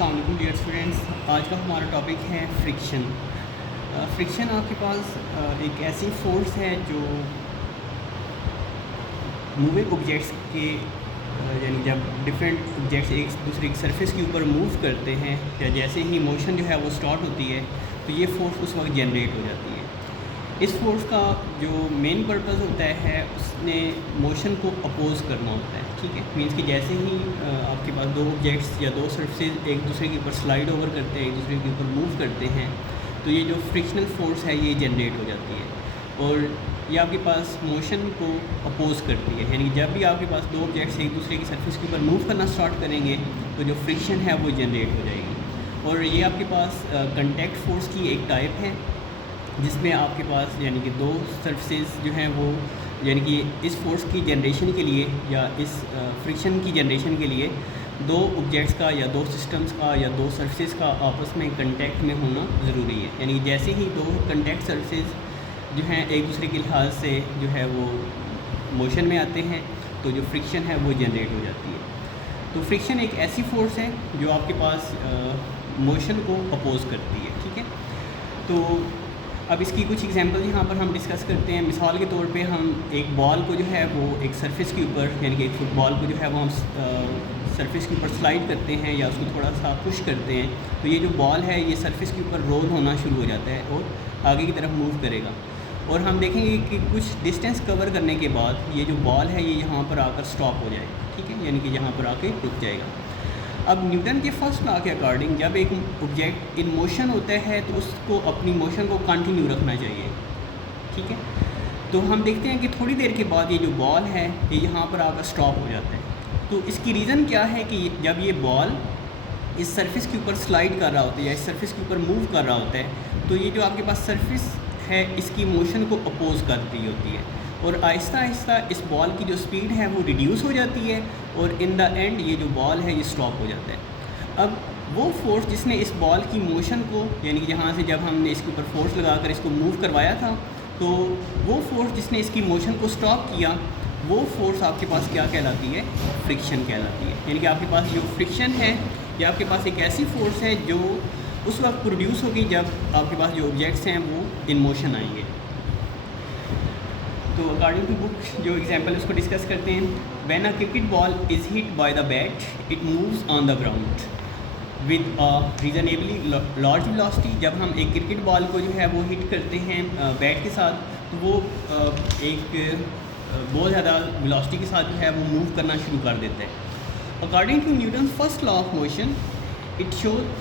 अस्सलाम वालेकुम dear students. आज का हमारा टॉपिक है फ्रिक्शन। फ्रिक्शन आपके पास एक ऐसी फोर्स है जो मूविंग ऑब्जेक्ट्स के यानी जब डिफरेंट ऑब्जेक्ट्स एक दूसरे की सरफेस के ऊपर मूव करते हैं या जैसे ही मोशन जो है वो स्टार्ट होती है तो ये फोर्स उस वक्त जनरेट हो जाती है। इस फोर्स का जो मेन पर्पस होता है उसने मोशन को अपोज करना होता है। ठीक है, मीन्स कि जैसे ही आपके पास दो ऑब्जेक्ट्स या दो सरफेस एक दूसरे के ऊपर स्लाइड ओवर करते हैं, एक दूसरे के ऊपर मूव करते हैं, तो ये जो फ्रिक्शनल फोर्स है ये जनरेट हो जाती है और ये आपके पास मोशन को अपोज करती है। यानी जब भी आपके पास दो ऑब्जेक्ट्स एक दूसरे की सरफेस के ऊपर मूव करना स्टार्ट करेंगे तो जो फ्रिक्शन है वो जनरेट हो जाएगी। और ये आपके पास कंटेक्ट फोर्स की एक टाइप है जिसमें आपके पास यानी कि दो सरफेस जो हैं वो यानी कि इस फोर्स की जनरेशन के लिए या इस फ्रिक्शन की जनरेशन के लिए दो ऑब्जेक्ट्स का या दो सिस्टम्स का या दो सरफेस का आपस में कंटेक्ट में होना ज़रूरी है। यानी जैसे ही दो कंटेक्ट सरफेस जो हैं एक दूसरे के लिहाज से जो है वो मोशन में आते हैं तो जो फ्रिक्शन है वो जनरेट हो जाती है। तो फ्रिक्शन एक ऐसी फोर्स है जो आपके पास मोशन को अपोज करती है। ठीक है, तो अब इसकी कुछ एग्जांपल यहाँ पर हम डिस्कस करते हैं। मिसाल के तौर पे हम एक बॉल को जो है वो एक सरफेस के ऊपर यानी कि एक फुटबॉल को जो है वो हम सरफेस के ऊपर स्लाइड करते हैं या उसको थोड़ा सा पुश करते हैं तो ये जो बॉल है ये सरफेस के ऊपर रोल होना शुरू हो जाता है और आगे की तरफ मूव करेगा और हम देखेंगे कि कुछ डिस्टेंस कवर करने के बाद ये जो बॉल है ये यहाँ पर आकर स्टॉप हो जाएगा। ठीक है, यानी कि यहाँ पर आके रुक जाएगा। अब न्यूटन के फर्स्ट लॉ के अकॉर्डिंग जब एक ऑब्जेक्ट इन मोशन होता है तो उसको अपनी मोशन को कंटिन्यू रखना चाहिए। ठीक है, तो हम देखते हैं कि थोड़ी देर के बाद ये जो बॉल है ये यहाँ पर आकर स्टॉप हो जाता है। तो इसकी रीज़न क्या है कि जब ये बॉल इस सरफेस के ऊपर स्लाइड कर रहा होता है या इस सरफेस के ऊपर मूव कर रहा होता है तो ये जो आपके पास सरफेस है इसकी मोशन को अपोज करती होती है और आहिस्ता आहिस्ता इस बॉल की जो स्पीड है वो रिड्यूस हो जाती है और इन द एंड ये जो बॉल है ये स्टॉप हो जाता है। अब वो फोर्स जिसने इस बॉल की मोशन को यानी कि यहाँ से जब हमने इसके ऊपर फोर्स लगाकर इसको मूव करवाया था तो वो फोर्स जिसने इसकी मोशन को स्टॉप किया वो फोर्स आपके पास क्या कहलाती है? फ्रिक्शन कहलाती है। यानी कि आपके पास जो फ्रिक्शन है ये आपके पास एक ऐसी फोर्स है जो उस वक्त प्रोड्यूस होगी जब आपके पास जो ऑब्जेक्ट्स हैं वो इन मोशन आएंगे। तो अकॉर्डिंग टू बुक जो एग्जांपल उसको डिस्कस करते हैं। When a cricket ball is hit by the bat it moves on the ground with a reasonably large velocity. जब हम एक क्रिकेट बॉल को जो है वो हिट करते हैं बैट के साथ तो वो एक बहुत ज़्यादा वेलोसिटी के साथ जो है वो मूव करना शुरू कर देता है। According to Newton first law of motion it should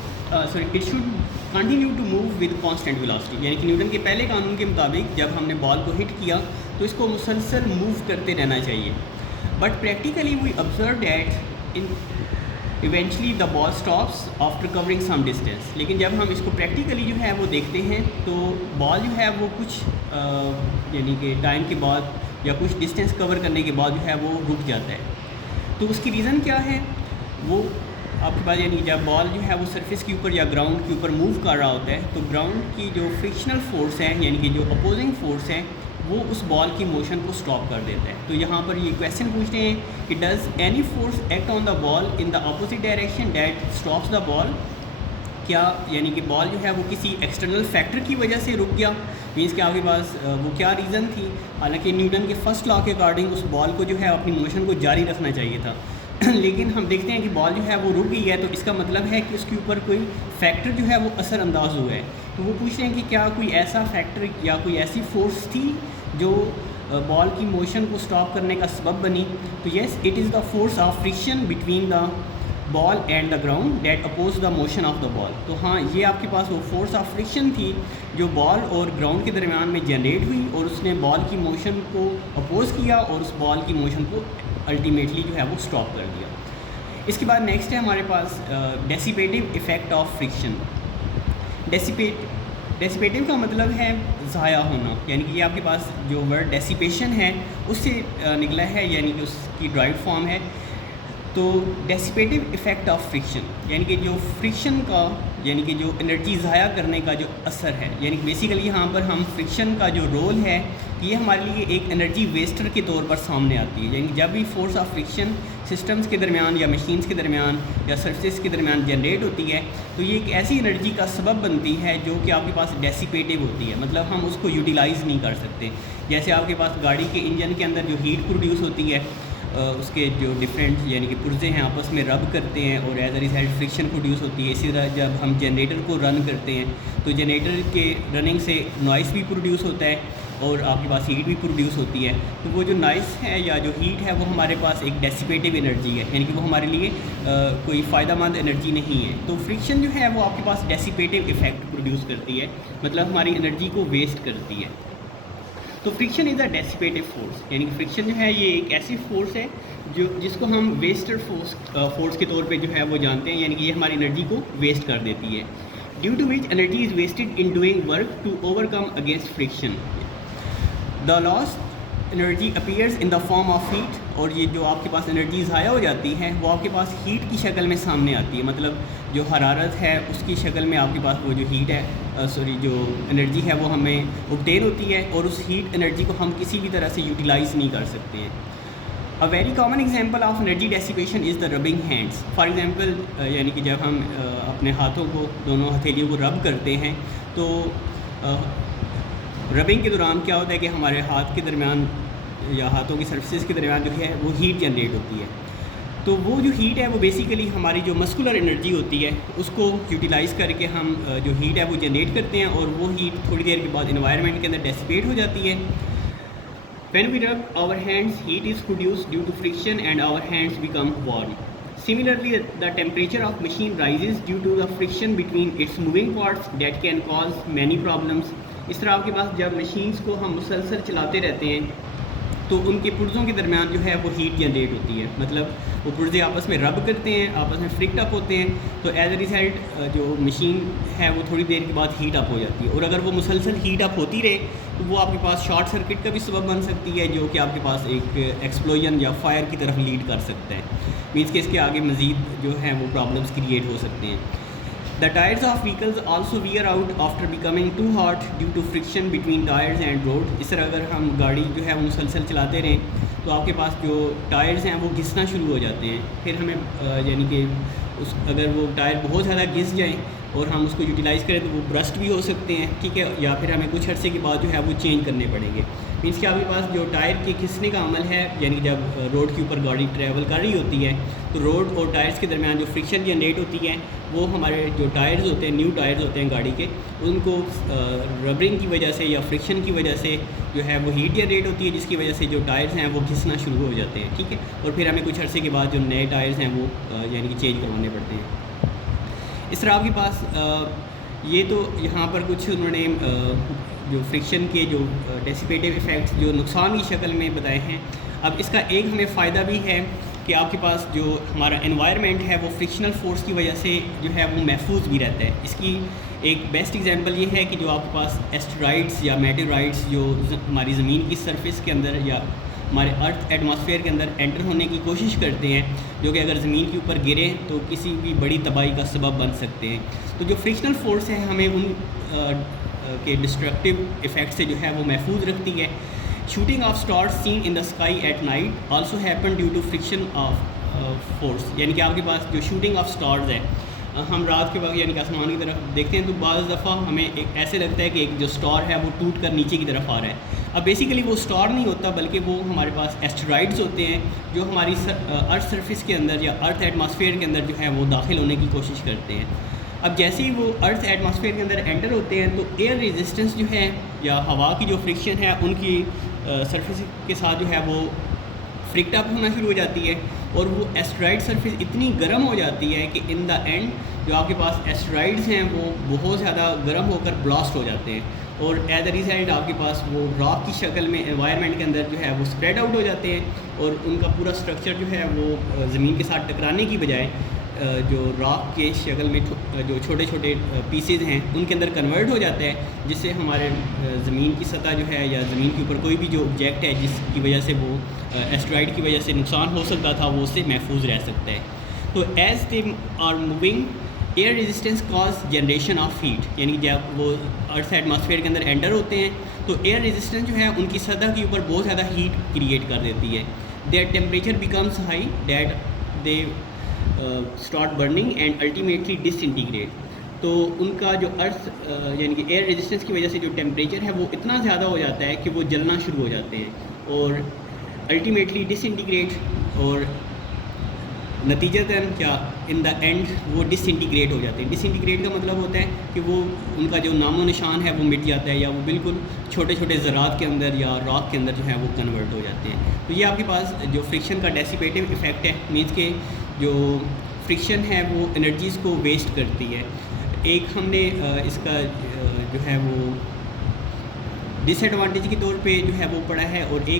continue to move with constant velocity. यानी कि न्यूटन के पहले कानून के मुताबिक जब हमने बॉल को हिट किया तो इसको मुसलसल मूव करते रहना चाहिए। But practically we observe that in eventually the ball stops after covering some distance. लेकिन जब हम इसको प्रैक्टिकली जो है वो देखते हैं तो बॉल जो है वो कुछ यानी कि टाइम के बाद या कुछ डिस्टेंस कवर करने के बाद जो है वो रुक जाता है। तो उसकी रीज़न क्या है? वो आपके पास यानी जब बॉल जो है वो सरफेस के ऊपर या ग्राउंड के ऊपर मूव कर रहा होता है तो ग्राउंड की जो फ्रिक्शनल फोर्स है यानी कि जो अपोजिंग फोर्स है वो उस बॉल की मोशन को स्टॉप कर देता है। तो यहाँ पर ये क्वेश्चन पूछते हैं कि does any force act on the ball in the opposite direction that stops the ball. क्या यानी कि बॉल जो है वो किसी एक्सटर्नल फैक्टर की वजह से रुक गया? मीन्स कि आपके पास वो क्या रीज़न थी? हालांकि न्यूटन के फर्स्ट लॉ के अकॉर्डिंग उस बॉल को जो है अपनी मोशन को जारी रखना चाहिए था लेकिन हम देखते हैं कि बॉल जो है वो रुक गई है तो इसका मतलब है कि उसके ऊपर कोई फैक्टर जो है वो असरअंदाज हुआ है। तो वो पूछ रहे हैं कि क्या कोई ऐसा फैक्टर या कोई ऐसी फोर्स थी जो बॉल की मोशन को स्टॉप करने का सबब बनी। तो yes, it is the force of friction between the ball and the ground that oppose the motion of the ball. तो हाँ, ये आपके पास वो फोर्स ऑफ फ्रिक्शन थी जो बॉल और ग्राउंड के दरमियान में जनरेट हुई और उसने बॉल की मोशन को अपोज किया और उस बॉल की मोशन को अल्टीमेटली जो है वो स्टॉप कर दिया। इसके बाद नेक्स्ट है हमारे पास डेसिपेटिव इफ़ेक्ट ऑफ फ्रिक्शन। डेसिपेटिव का मतलब है ज़ाया होना। यानी कि ये आपके पास जो वर्ड डेसिपेशन है उससे निकला है यानी कि उसकी ड्राइव फॉर्म है। तो डेसिपेटिव इफ़ेक्ट ऑफ फ्रिक्शन यानी कि जो फ्रिक्शन का यानी कि जो एनर्जी ज़ाया करने का जो असर है यानी कि बेसिकली यहाँ पर हम फ्रिक्शन का जो रोल है ये हमारे लिए एक एनर्जी वेस्टर के तौर पर सामने आती है। यानी जब भी फोर्स ऑफ फ्रिक्शन सिस्टम्स के दरमियान या मशीन्स के दरमियान या सर्फेस के दरमियान जनरेट होती है, तो ये एक ऐसी एनर्जी का सबब बनती है जो कि आपके पास डेसिपेटिव होती है, मतलब हम उसको यूटिलाइज़ नहीं कर सकते। जैसे आपके पास गाड़ी के इंजन के अंदर जो हीट प्रोड्यूस होती है, उसके जो डिफरेंट यानी कि पुर्जे हैं आपस में रब करते हैं और as a result friction produce होती है। इसी तरह जब हम जनरेटर को रन करते हैं तो जनरेटर के रनिंग से नॉइस भी प्रोड्यूस होता है और आपके पास हीट भी प्रोड्यूस होती है। तो वो जो नॉइस है या जो हीट है वो हमारे पास एक डेसिपेटिव एनर्जी है, यानी कि वो हमारे लिए कोई फ़ायदेमंद एनर्जी नहीं है। तो फ्रिक्शन जो है वो आपके पास डेसिपेटिव इफ़ेक्ट प्रोड्यूस करती है, मतलब हमारी एनर्जी को वेस्ट करती है। तो फ्रिक्शन इज़ अ डेसिपेटिव फोर्स, यानी कि फ्रिक्शन जो है ये एक ऐसी फोर्स है जिसको हम वेस्टर फोर्स के तौर पे जो है वो जानते हैं, यानी कि ये हमारी एनर्जी को वेस्ट कर देती है। Due to which energy is wasted in doing work to overcome against friction. The lost energy appears in the form of heat, और ये जो आपके पास एनर्जी ज़ाया हो जाती है वो आपके पास हीट की शक्ल में सामने आती है, मतलब जो हरारत है उसकी शक्ल में आपके पास वो जो हीट है जो एनर्जी है वो हमें ऑब्टेन होती है और उस हीट एनर्जी को हम किसी भी तरह से यूटिलाइज़ नहीं कर सकते हैं। A very common example of energy dissipation is the rubbing hands. For example यानी कि जब हम अपने हाथों को, दोनों हथेलियों को रब करते हैं तो रबिंग के दौरान क्या होता है कि हमारे हाथ के दरमियान या हाथों की सर्फेस के दरमियान जो है वो हीट जनरेट होती है। तो वो जो हीट है वो बेसिकली हमारी जो मस्कुलर एनर्जी होती है उसको यूटिलाइज़ करके हम जो हीट है वो जनरेट करते हैं और वो हीट थोड़ी देर के बाद एनवायरनमेंट के अंदर डेसिपेट हो जाती है। When we rub our hands, heat is produced due to friction and our hands become warm. Similarly, the temperature of machine rises due to the friction between its moving parts that can cause many problems. इस तरह आपके पास जब machines को हम मुसलसल चलाते रहते हैं तो उनके पुर्जों के दरमियान जो है वो हीट जनरेट होती है, मतलब वो पुर्जे आपस में रब करते हैं, आपस में फ्रिक्ट अप होते हैं, तो एज अ रिजल्ट जो मशीन है वो थोड़ी देर के बाद हीट अप हो जाती है। और अगर वो मुसलसल हीट अप होती रहे तो वो आपके पास शॉर्ट सर्किट का भी सबब बन सकती है, जो कि आपके पास एक एक्सप्लोजन या फायर की तरफ लीड कर सकता है। मीन्स कि इसके आगे मज़ीद जो है वो प्रॉब्लम्स क्रिएट हो सकते हैं। The tires of vehicles also wear out after becoming too hot due to friction between tires and road. इस तरह अगर हम गाड़ी जो है वो मुसलसल चलाते रहें तो आपके पास जो टायर्स हैं वो घिसना शुरू हो जाते हैं। फिर हमें यानी कि अगर वो टायर बहुत ज़्यादा घिस जाएँ और हम उसको यूटिलाइज़ करें तो वो ब्रस्ट भी हो सकते हैं, ठीक है, या फिर हमें कुछ अर्से के बाद जो है वो चेंज करने पड़ेंगे। मीन्स कि आपके पास जो टायर के घिसने का अमल है, यानी जब रोड के ऊपर गाड़ी ट्रैवल कर रही होती है तो रोड और टायर्स के दरमियान जो फ्रिक्शन जनरेट होती है वो हमारे जो टायर्स होते हैं, न्यू टायर्स होते हैं गाड़ी के, उनको रबरिंग की वजह से या फ्रिक्शन की वजह से जो है वो हीट जनरेट होती है, जिसकी वजह से जो टायर्स हैं वो घिसना शुरू हो जाते हैं, ठीक है, और फिर हमें कुछ अर्से के बाद जो नए टायर्स हैं वो यानी कि चेंज करवाने पड़ते हैं। इस तरह आपके पास ये तो यहाँ पर कुछ उन्होंने जो फ्रिक्शन के जो डेसिपेटिव इफ़ेक्ट्स जो नुकसान की शक्ल में बताए हैं। अब इसका एक हमें फ़ायदा भी है कि आपके पास जो हमारा एनवायरनमेंट है वो फ्रिक्शनल फोर्स की वजह से जो है वो महफूज भी रहता है। इसकी एक बेस्ट एग्जांपल ये है कि जो आपके पास एस्टेरॉइड्स या मेटेराइड्स जो हमारी ज़मीन की सरफेस के अंदर या हमारे अर्थ एटमॉस्फेयर के अंदर एंटर होने की कोशिश करते हैं, जो कि अगर ज़मीन के ऊपर गिरें तो किसी भी बड़ी तबाही का सबब बन सकते हैं। तो जो फ्रिक्शनल फोर्स है हमें उन के डिस्ट्रक्टिव इफ़ेक्ट से जो है वो महफूज रखती है। Shooting of stars seen in the sky at night also happen due to friction of force, यानी कि आपके पास जो शूटिंग ऑफ स्टार्स है, हम रात के वक्त यानी कि आसमान की तरफ देखते हैं तो बाज़ दफ़ा हमें एक ऐसे लगता है कि एक जो स्टार है वो टूट कर नीचे की तरफ आ रहा है। अब बेसिकली वो स्टार नहीं होता बल्कि वो हमारे पास एस्टेरॉइड्स होते हैं जो हमारी अर्थ सरफेस के अंदर या अर्थ एटमॉस्फेयर के अंदर जो है वो दाखिल होने की कोशिश करते हैं। अब जैसे ही वो अर्थ एटमॉस्फेयर के अंदर एंटर होते हैं तो एयर रेजिस्टेंस जो है या हवा की जो फ्रिक्शन है उनकी सरफेस के साथ जो है वो फ्रिक्ट अप होना शुरू हो जाती है और वो एस्टेरॉइड सरफेस इतनी गर्म हो जाती है कि इन द एंड जो आपके पास एस्टेरॉइड्स हैं वो बहुत ज़्यादा गर्म होकर ब्लास्ट हो जाते हैं और एज अ रिजल्ट आपके पास वो रॉक की शक्ल में एनवायरनमेंट के अंदर जो है वो स्प्रेड आउट हो जाते हैं और उनका पूरा स्ट्रक्चर जो है वो ज़मीन के साथ टकराने की बजाय जो रॉक के शक्ल में जो छोटे छोटे पीसेज हैं उनके अंदर कन्वर्ट हो जाता है, जिससे हमारे ज़मीन की सतह जो है या ज़मीन के ऊपर कोई भी जो ऑब्जेक्ट है जिसकी वजह से वो एस्टेरॉइड की वजह से नुकसान हो सकता था वो उससे महफूज रह सकता है। तो as they are moving air resistance cause generation of heat, यानी जब वो अर्थ एटमॉस्फेयर के अंदर एंटर होते हैं तो एयर रेजिस्टेंस जो है उनकी सतह के ऊपर बहुत ज़्यादा हीट क्रिएट कर देती है। their temperature becomes high that they start burning and ultimately disintegrate. तो उनका जो अर्थ यानी कि एयर रेजिस्टेंस की वजह से जो टेम्परेचर है वो इतना ज़्यादा हो जाता है कि वो जलना शुरू हो जाते हैं और अल्टीमेटली डिसइंटीग्रेट, और नतीजतन क्या इन द एंड वो डिसइंटीग्रेट हो जाते हैं। डिसइंटीग्रेट का मतलब होता है कि वो उनका जो नामो निशान है वो मिट जाता है, या वो बिल्कुल छोटे छोटे ज़रात के अंदर या रॉक के अंदर जो है वो कन्वर्ट हो जाते हैं। तो ये आपके पास जो फ्रिक्शन का डेसिपेटिव इफ़ेक्ट है, मीन्स के जो फ्रिक्शन है वो एनर्जीज़ को वेस्ट करती है। एक हमने इसका जो है वो डिसएडवांटेज के तौर पे जो है वो पढ़ा है, और एक